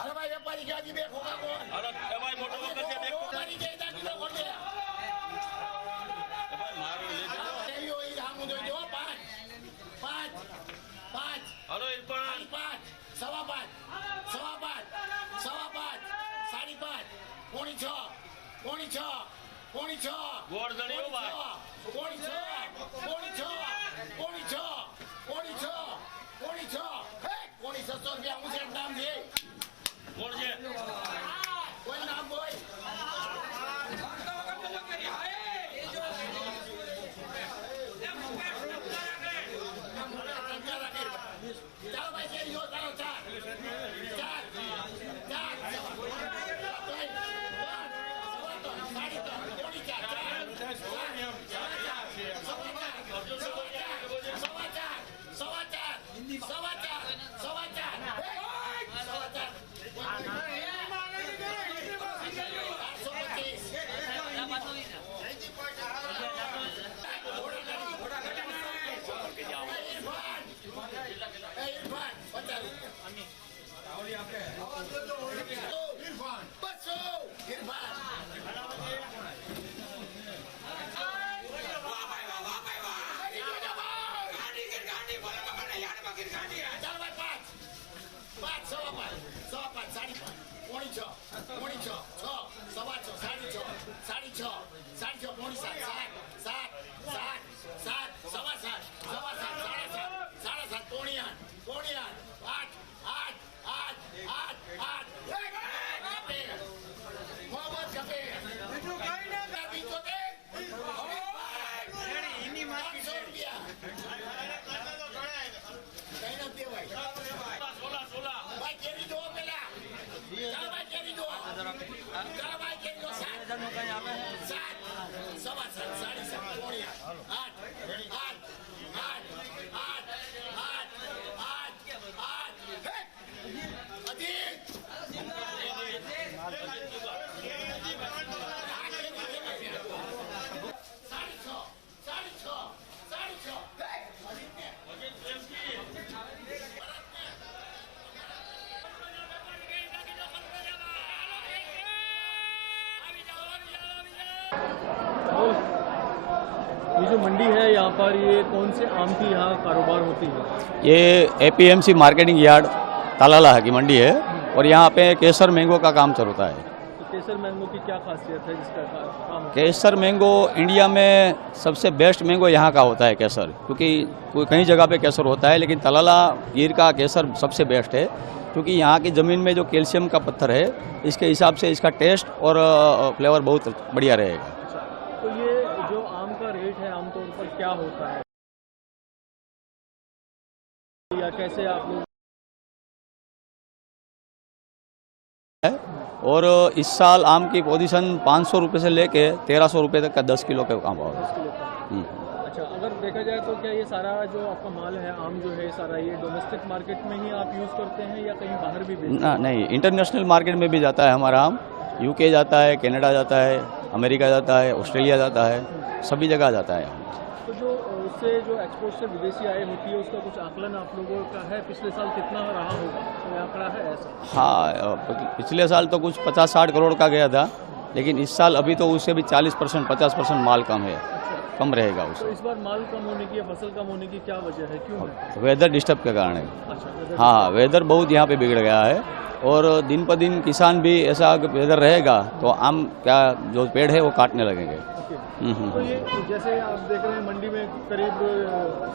अरे भाई व्यापारी क्या जी बेच होगा कौन? अरे भाई मोटो वक्त से देखो व्यापारी के इधर किलो खोल दे। भाई मारो ले जाओ। ये वही हम मुझे जो पाँच पाँच पाँच हेलो इरफान पाँच सवा पाँच साढ़े पाँच पौनी छः गोरधनी हो भाई पौनी छः 600 रुपया मुझे नाम दे बोल जे कोई नाम बोल चलो भाई ये जो करो चार ये जो मंडी है यहाँ पर ये कौन से आम की यहाँ कारोबार होती है? ये एपीएमसी मार्केटिंग यार्ड तालाला की मंडी है और यहाँ पे केसर मैंगो का काम चलता है। तो केसर मैंगो की क्या खासियत है जिसका काम? केसर मैंगो इंडिया में सबसे बेस्ट मैंगो यहाँ का होता है केसर, क्योंकि कई जगह पे केसर होता है लेकिन तालाला गिर का केसर सबसे बेस्ट है, क्योंकि यहाँ की ज़मीन में जो कैल्शियम का पत्थर है इसके हिसाब से इसका टेस्ट और फ्लेवर बहुत बढ़िया रहेगा। तो ये जो आम का रेट है आमतौर पर क्या होता है या कैसे आप लोग? और इस साल आम की पोजीशन 500 रुपये से लेके 1300 रुपये तक का 10 किलो का आम भाव है। अच्छा, अगर देखा जाए तो क्या ये सारा जो आपका माल है आम जो है सारा ये डोमेस्टिक मार्केट में ही आप यूज़ करते हैं या कहीं बाहर भी बेचते हैं? नहीं, इंटरनेशनल मार्केट में भी जाता है हमारा आम। यूके जाता है, कनाडा जाता है, अमेरिका जाता है, ऑस्ट्रेलिया जाता है, सभी जगह जाता है। तो जो उससे जो एक्सपोर्ट से विदेशी आय होती है उसका कुछ आकलन आप लोगों का है? पिछले साल कितना रहा होगा, कोई आंकड़ा है ऐसा? हाँ, पिछले साल तो कुछ 50-60 करोड़ का गया था, लेकिन इस साल अभी तो उससे भी 40% 50% माल कम है। कम रहेगा तो उससे। इस बार माल कम होने की या फसल कम होने की क्या वजह है, क्यों है? वेदर डिस्टर्ब के कारण है। अच्छा, हाँ, वेदर बहुत यहाँ पे बिगड़ गया है और दिन पर दिन किसान भी ऐसा वेदर रहेगा तो आम क्या जो पेड़ है वो काटने लगेंगे। तो ये जैसे आप देख रहे हैं मंडी में करीब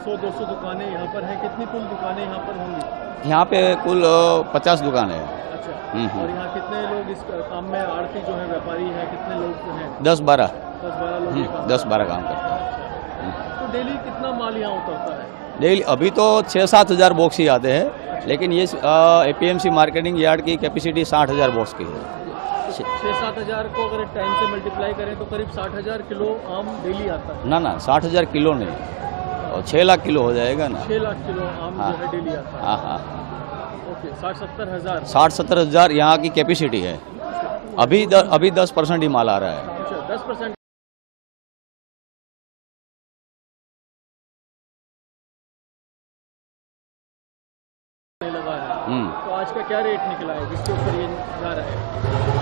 100-200 दुकानें यहाँ पर हैं, कितनी कुल दुकानें यहाँ पर होंगी? यहाँ पे कुल 50 दुकानें हैं। अच्छा, और यहाँ कितने लोग इस काम में आड़ती जो है व्यापारी हैं, कितने लोग हैं? 10-12 लोग 10-12 काम करते हैं। तो डेली कितना माल यहाँ उतरता है? डेली अभी तो 6-7 हज़ार बॉक्स ही आते हैं, लेकिन ये एपीएमसी मार्केटिंग यार्ड की कैपेसिटी 60,000 बॉक्स की है। 6-7 हज़ार को अगर टाइम से मल्टीप्लाई करें तो करीब 60,000 किलो आम डेली आता है। ना 60,000 किलो नहीं, और 6 लाख किलो हो जाएगा ना। 6 लाख किलो आम जो है डेली आता है। हाँ, ओके, 60-70 हज़ार 60-70 हज़ार यहाँ की कैपेसिटी है। अभी 10% ही माल आ रहा है। अच्छा, 10% ये लगा है, तो आज का क्या रेट निकला है जिसके ऊपर ये जा रहा है?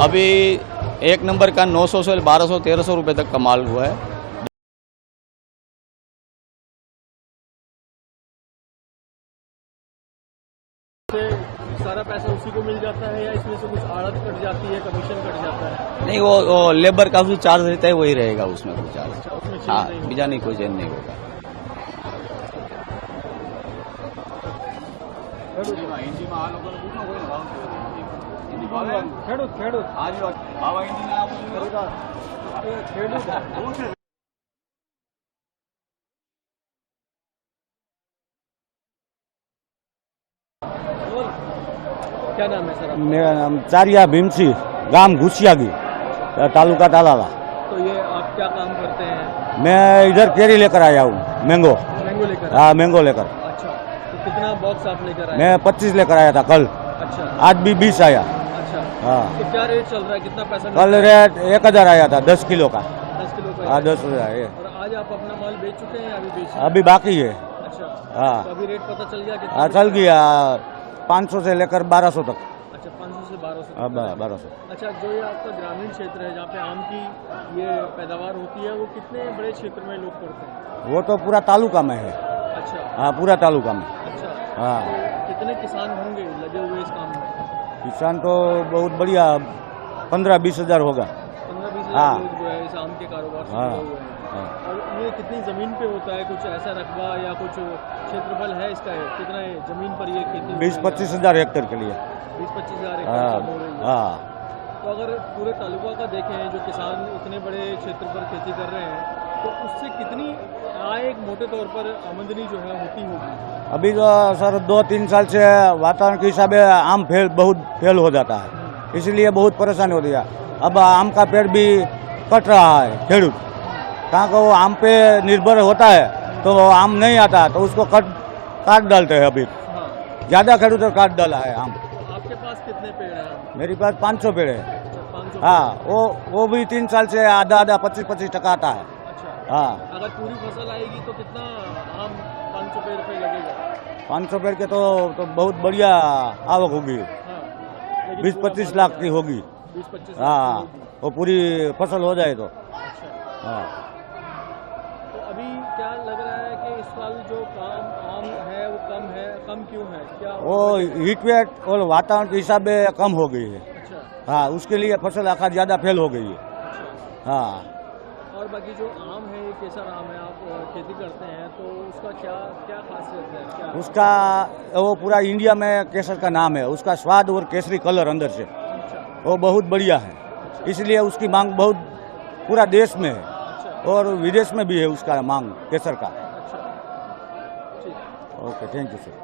अभी एक नंबर का 900 से 1200 1300 रुपये तक का माल हुआ है। सारा पैसा उसी को मिल जाता है या इसमें से कुछ आड़त कट जाती है, कमीशन कट जाता है? नहीं, वो लेबर का जो चार्ज रहता है वही रहेगा, उसमें कोई चार्ज। उसमें चेंज हाँ, नहीं होगा। बीजा नहीं, कोई चेंज नहीं होगा। ખેડૂત ખેડૂત ખેડૂત बोल, क्या नाम है सर आपका? मेरा नाम चारिया भीमसी, गांव घुसियागी, तालुका तालाला। तो ये आप क्या काम करते हैं? मैं इधर केरी लेकर आया हूँ, मैंगो। मैंगो लेकर? हाँ, मैंगो लेकर। अच्छा, तो कितना बॉक्स आप लेकर आए? मैं 25 लेकर आया था कल, अच्छा आज भी 20 आया। अच्छा, हाँ, तो क्या रेट चल रहा है, कितना पैसा कल मिल रहा है? रेट 1000 आया था 10 किलो का। 10 किलो का? हाँ, 10,000 ये। और आज आप अपना माल बेच चुके हैं या अभी बेच? अभी बाकी है। अच्छा, हाँ। तो अभी रेट पता चल गया कितना? हाँ, चल गया 500 से लेकर 1200 तक। अच्छा, 500 से 1200 हाँ, तक। 1200। अच्छा, जो ये आपका ग्रामीण क्षेत्र है जहाँ पे आम की ये पैदावार होती है, वो कितने बड़े क्षेत्र में लोग करते हैं? वो तो पूरा तालुका में है। अच्छा हाँ, पूरा तालुका में। अच्छा, हाँ। तो कितने किसान होंगे लगे हुए इस काम में? किसान तो बहुत बढ़िया 15-20 हजार होगा। 15-20 हाँ। हजार लोग जो है इस आम के कारोबार से हाँ। जुड़े हुए हैं। हाँ। और ये कितनी जमीन पे होता है, कुछ ऐसा रकबा या कुछ क्षेत्रफल है इसका? है कितना है जमीन पर ये खेती हो रही है? 20-25 हजार हेक्टेयर के लिए। 20-25 हजार एकड़ हाँ, हो रही है। हाँ। तो अगर पूरे तालुका का देखें, जो किसान इतने बड़े क्षेत्र पर खेती कर रहे हैं, तो उससे कितनी आय एक मोटे तौर पर आमदनी जो है होती होगी? अभी तो सर 2-3 साल से वातावरण के हिसाब से आम बहुत फेल हो जाता है, इसलिए बहुत परेशानी होती है। अब आम का पेड़ भी कट रहा है खेडूत, कहाँ को वो आम पे निर्भर होता है, तो वो आम नहीं आता तो उसको काट डालते हैं। अभी हाँ, ज़्यादा खेडूत तो काट डाला है आम। आपके पास कितने पेड़ हैं आम? मेरे पास 500 पेड़ है। अच्छा, 500 हाँ, वो भी 3 साल से आधा 25-25% आता है। अच्छा, हाँ, अगर पूरी फसल आएगी तो कितना आम 500 पेड़ पे लगेगा? 500 पेड़ के तो बहुत बढ़िया आवक होगी, हाँ, लेकिन 20-25 पूरा लाख की होगी। 20-25 हाँ, होगी। वो पूरी फसल हो जाए तो। अच्छा, हाँ, तो अभी क्या लग रहा है कि इस साल जो काम आम है वो कम है? कम क्यों है, क्या? वो हीट वेट और वातावरण के हिसाब से कम हो गई है। अच्छा हाँ, उसके लिए फसल आखा ज़्यादा फेल हो गई है। अच्छा, हाँ, और बाकी जो आम है, ये केसर आम है, आप खेती करते हैं, तो उसका क्या क्या खासियत है, क्या? उसका वो पूरा इंडिया में केसर का नाम है। उसका स्वाद और केसरी कलर अंदर से अच्छा वो बहुत बढ़िया है, इसलिए उसकी मांग बहुत पूरा देश में है अच्छा और विदेश में भी है उसका मांग केसर का। अच्छा, ठीक। Okay, thank you sir.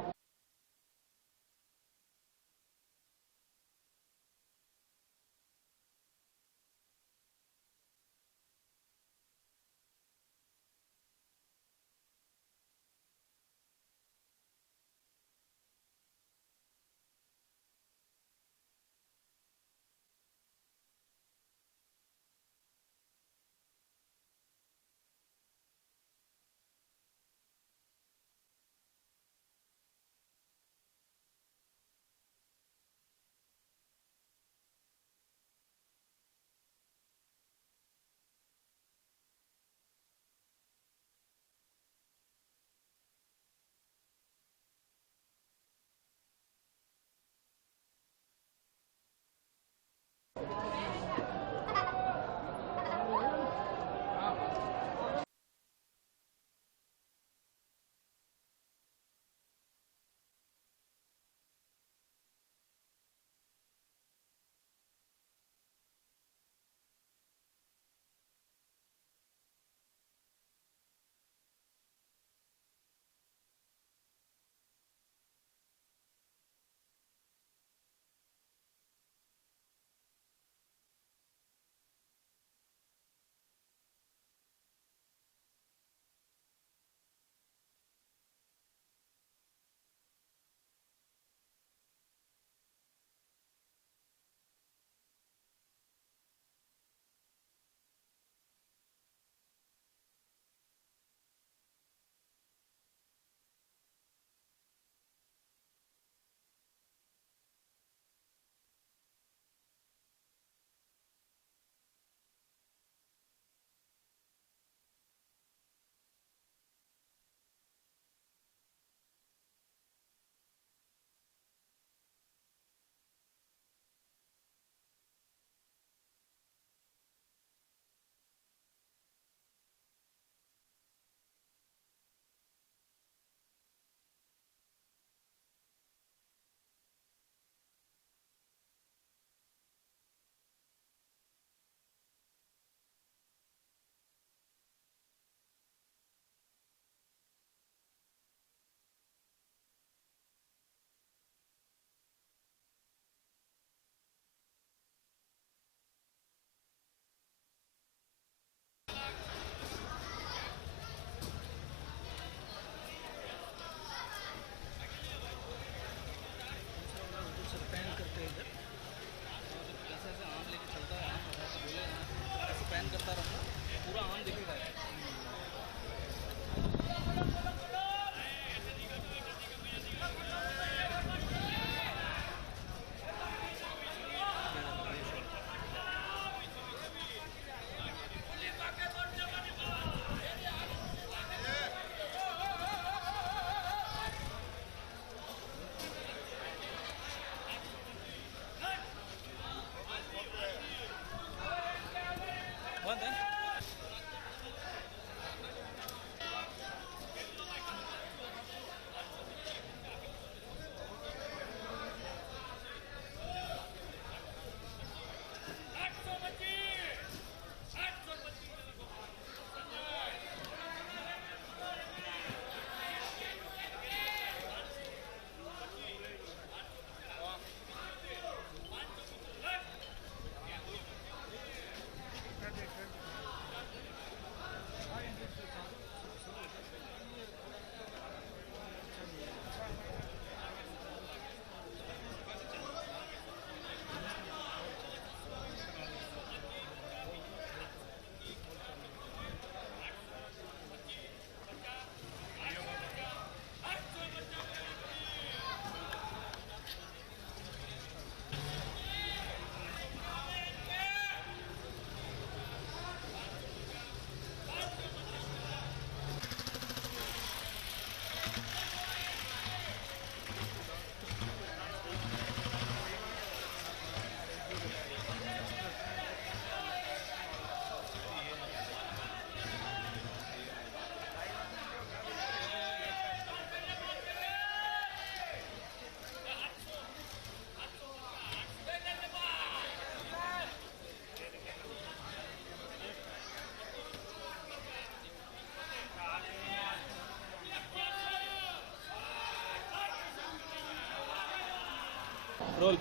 Roll.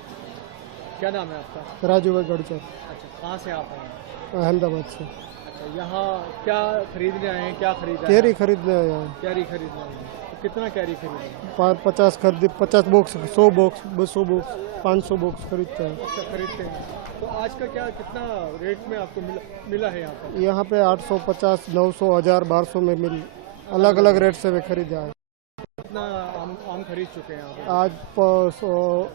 क्या नाम है आपका? राजू भाई गढ़चर, अच्छा, कहाँ से आप आए हैं? अहमदाबाद से। अच्छा, यहाँ क्या खरीदने आए हैं? क्या खरीदा है? कैरी खरीदने आया हूँ। कैरी खरीदने आए हैं। तो कितना कैरी खरीदे? 50 खरीदे, 50 बॉक्स, 100 बॉक्स, 200 बॉक्स, 500 बॉक्स खरीदते हैं। अच्छा, खरीदते हैं। तो आज का क्या कितना रेट में आपको मिला है यहाँ पर? यहाँ पे 850, 900, 1000, 1200 में मिल, अलग अलग रेट से भी खरीदा है। कितना आम खरीद चुके हैं आप? आज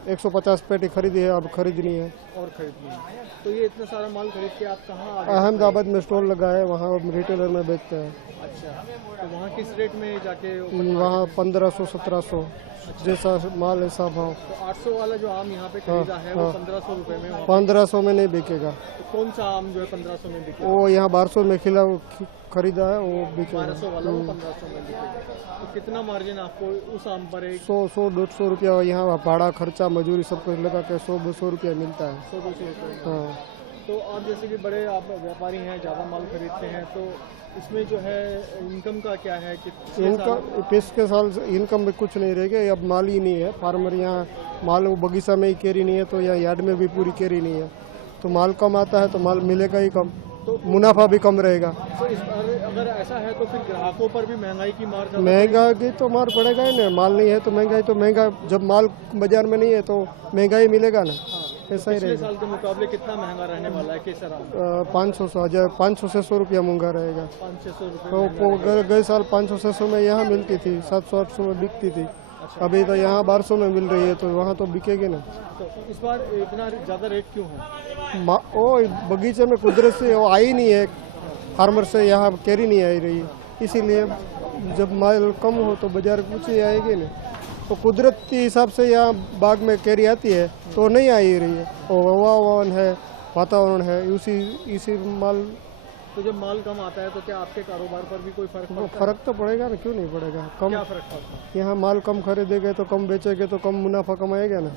150 पेटी खरीदी है, अब खरीदनी है। और खरीदनी है। तो ये इतना सारा माल खरीद के आप कहाँ आ गए? अहमदाबाद में स्टॉल लगा है, वहाँ रिटेलर में बेचते हैं। अच्छा, तो वहाँ किस रेट में जाके? वहाँ 1500, 1700, जैसा माल ऐसा भाव। तो 800 वाला जो आम यहाँ पे खरीदा है वो 1500 रुपए में, वहाँ 1500 में नहीं बिकेगा। तो कौन सा आम जो है 1500 में बिकेगा? वो यहाँ 1200 में खरीदा है, वो बिकेगा। 1200 वाला वो 1500 में बिकेगा। तो कितना मार्जिन आपको उस आम पर? 100-150 रुपया यहाँ भाड़ा खर्चा मजदूरी सब कुछ लगा के 100-200 रुपया मिलता है। 100-200 रुपये। हाँ। तो आप जैसे कि बड़े आप व्यापारी हैं, ज़्यादा माल खरीदते हैं, तो इसमें जो है इनकम का क्या है कि इनकम पिछले साल इनकम में कुछ नहीं रह गया। अब माल ही नहीं है, फार्मर यहाँ माल वो बगीचा में ही कैरी नहीं है, तो यहाँ यार्ड में भी पूरी कैरी नहीं है, तो माल कम आता है तो माल मिलेगा ही कम, तो मुनाफा भी कम रहेगा। तो इस अगर ऐसा है तो फिर ग्राहकों पर भी महंगाई की मार महंगाई तो मार पड़ेगा ही ना। माल नहीं है तो महंगाई तो महंगा, जब माल बाजार में नहीं है तो महंगाई मिलेगा ना। ऐसा ही पिछले रहेगा। साल के मुकाबले कितना महंगा रहने वाला है केसर आम? 500 से 100 रुपया महंगा रहेगा। 500 तो गए साल 500-600 में यहाँ मिलती थी, 700-800 में बिकती थी। अभी तो यहाँ 1200 में मिल रही है, तो वहाँ तो बिकेगी ना। तो इस बार इतना ज़्यादा रेट क्यों है? वो बगीचे में कुदरत से वो आई नहीं है, फार्मर से यहाँ कैरी नहीं आई रही है, इसीलिए जब माल कम हो तो बाजार ऊँची आएगी ना। तो कुदरत के हिसाब से यहाँ बाग में कैरी आती है तो नहीं आ ही रही है, और हवावन है, वातावरण है, इसी माल। तो जब माल कम आता है तो क्या आपके कारोबार पर भी कोई फर्क पड़ता है? फर्क तो पड़ेगा ना, क्यों नहीं पड़ेगा। कम क्या फर्क पड़ता है? यहाँ माल कम खरीदेंगे तो कम बेचेंगे तो कम मुनाफा कमाएगा ना।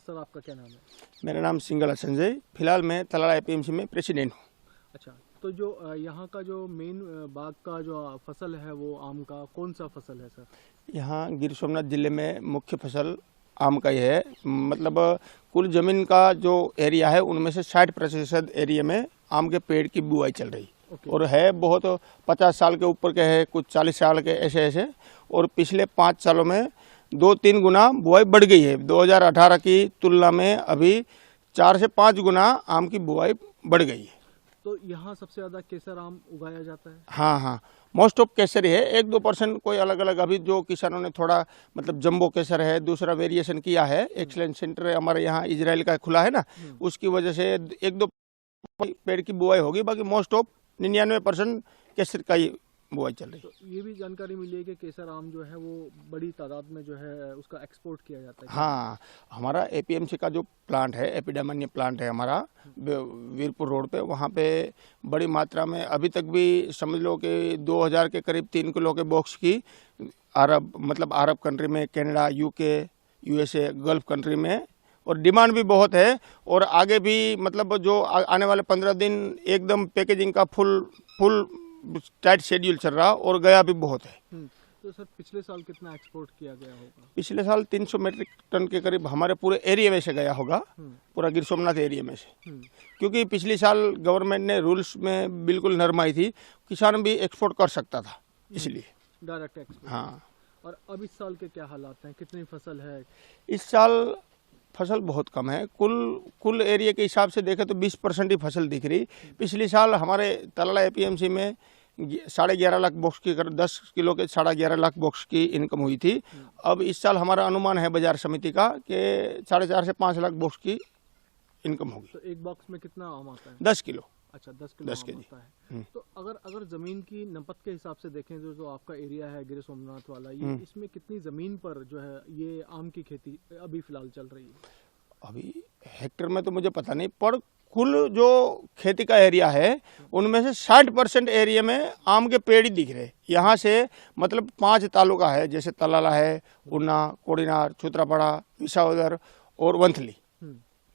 सर, आपका क्या नाम है? मेरा नाम सिंगला संजय, फिलहाल मैं तलाला एपीएमसी में प्रेसिडेंट हूँ। अच्छा, तो जो यहाँ का जो मेन बाग का जो फसल है वो आम का कौन सा फसल है सर? यहाँ गिर सोमनाथ जिले में मुख्य फसल आम का ही है। मतलब कुल ज़मीन का जो एरिया है उनमें से 60% एरिया में आम के पेड़ की बुआई चल रही। और है बहुत 50 साल के ऊपर के है, कुछ 40 साल के, ऐसे ऐसे। और पिछले 5 सालों में 2-3 गुना बुआई बढ़ गई है। 2018 की तुलना में अभी 4 से 5 गुना आम की बुआई बढ़ गई है। तो यहाँ सबसे ज़्यादा केसर आम उगाया जाता है? हाँ, मोस्ट ऑफ केसर ही है। 1-2% कोई अलग अलग अभी जो किसानों ने थोड़ा मतलब जंबो केसर है, दूसरा वेरिएशन किया है। एक्सलेंस सेंटर हमारे यहाँ इजराइल का खुला है ना, उसकी वजह से 1-2 पेड़ की बुआई होगी, बाकी मोस्ट ऑफ 99% केसर का ही बुआई चल रही है। तो ये भी जानकारी मिली है कि केसर आम जो है वो बड़ी तादाद में जो है उसका एक्सपोर्ट किया जाता है? हाँ, हमारा एपीएमसी का जो प्लांट है, एपिडामन्य प्लांट है हमारा वीरपुर रोड पे, वहाँ पे बड़ी मात्रा में अभी तक भी समझ लो कि 2000 के करीब 3 किलो के बॉक्स की अरब कंट्री में, Canada, UK, USA, gulf country में, और डिमांड भी बहुत है। और आगे भी मतलब जो आने वाले 15 दिन एकदम पैकेजिंग का फुल टाइट शेड्यूल चल रहा, और गया भी बहुत है। तो सर, पिछले साल कितना एक्सपोर्ट किया गया होगा? पिछले साल 300 मीट्रिक टन के करीब हमारे पूरे एरिया में से गया होगा, पूरा गिर सोमनाथ एरिया में से। क्योंकि पिछले साल गवर्नमेंट ने रूल्स में बिल्कुल नरमाई थी, किसान भी एक्सपोर्ट कर सकता था, इसलिए डायरेक्ट एक्सपोर्ट। हाँ। और अब इस साल के क्या हालात हैं? कितनी फसल है? इस साल फसल बहुत कम है। कुल एरिया के हिसाब से देखें तो 20% ही फसल दिख रही। पिछले साल हमारे तलाला एपीएमसी में 11.5 लाख बॉक्स की 10 किलो के 11.5 लाख बॉक्स की इनकम हुई थी। अब इस साल हमारा अनुमान है बाजार समिति का कि 4.5 से 5 लाख बॉक्स की इनकम होगी। तो एक बॉक्स में कितना आम आता है? 10 किलो। अच्छा, 10 किलो 10 आम केजी। आता है। तो अगर ज़मीन की नपत के हिसाब से देखें, जो आपका एरिया है गिर सोमनाथ वाला, ये इसमें कितनी ज़मीन पर जो है ये आम की खेती अभी फिलहाल चल रही है? अभी हेक्टर में तो मुझे पता नहीं, पर कुल जो खेती का एरिया है उनमें से 60% एरिया में आम के पेड़ ही दिख रहे। यहाँ से मतलब 5 तालुका है, जैसे तलाला है, उन्ना, कोड़ीनार, छुत्रापाड़ा, विसावदर और वंथली।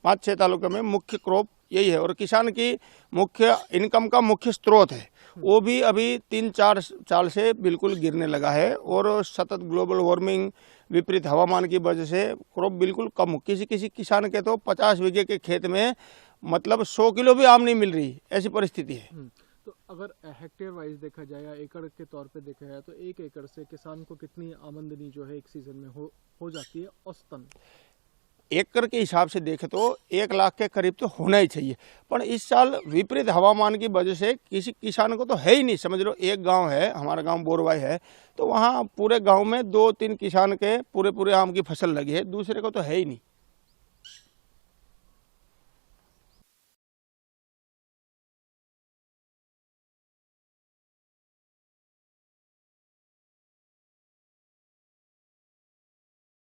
5-6 तालुका में मुख्य क्रॉप यही है और किसान की मुख्य इनकम का मुख्य स्रोत है। वो भी अभी 3-4 साल से बिल्कुल गिरने लगा है और सतत ग्लोबल वार्मिंग, विपरीत हवामान की वजह से क्रॉप बिल्कुल कम हो। किसी किसी किसान के तो 50 बीघे के खेत में मतलब 100 किलो भी आम नहीं मिल रही, ऐसी परिस्थिति है। तो अगर हेक्टेयर वाइज देखा जाए या एकड़ के तौर पे देखा जाए तो 1 एकड़ से किसान को कितनी आमदनी जो है एक सीजन में हो जाती है औसतन? एकड़ के हिसाब से देखें तो 1 लाख के करीब तो होना ही चाहिए, पर इस साल विपरीत हवामान की वजह से किसी किसान को तो है ही नहीं। समझ लो एक गांव है, हमारा गांव बोरवाई है, तो वहाँ पूरे गांव में 2-3 किसान के पूरे आम की फसल लगी है, दूसरे को तो है ही नहीं।